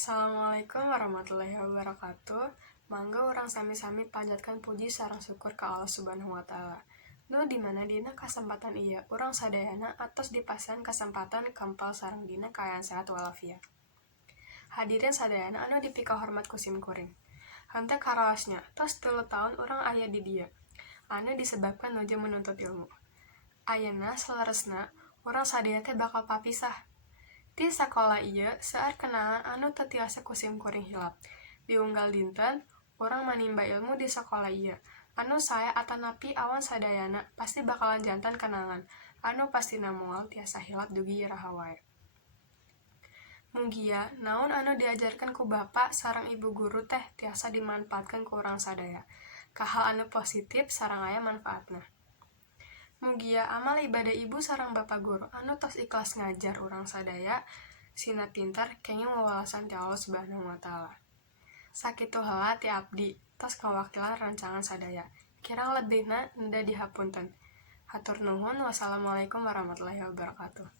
Assalamualaikum warahmatullahi wabarakatuh. Mangga urang sami-sami panjatkan puji sareng syukur ka Allah Subhanahu wa taala. Nu dimana dina kasempatan ieu urang sadayana atos dipasean kasempatan kempal sareng dina kaayaan sehat walafiat. Hadirin sadayana anu dipikahormat ku simkuring. Henteu karaosnya, tos 3 taun urang aya di dieu. Anu disebabkan nuju menuntut ilmu. Ayeuna salaresna urang sadaya teh bakal papisah. Ti sakola ieu seueur kenangan anu teu tiasa ku simkuring hilap. Diunggal dinten, urang manimba ilmu di sakola ieu. Anu sae atanapi awan sadayana pasti bakalan janten kenangan, anu pastina moal tiasa hilap dugi iraha wae. Mugia naon anu diajarkan ku bapa sareng ibu guru teh tiasa dimanfaatkeun ku urang sadaya. Ka hal anu positif sareng aya manfaatna. Mugia amal ibadah ibu sareng bapa guru anu tos ikhlas ngajar urang sadaya sina pintar kenging wawalasan ti Allah Subhanahu wa taala. Sakitu heula ti abdi tos kawakilan rancangan sadaya. Kirang lebihna enda dihapunten. Hatur nuhun. Wassalamualaikum warahmatullahi wabarakatuh.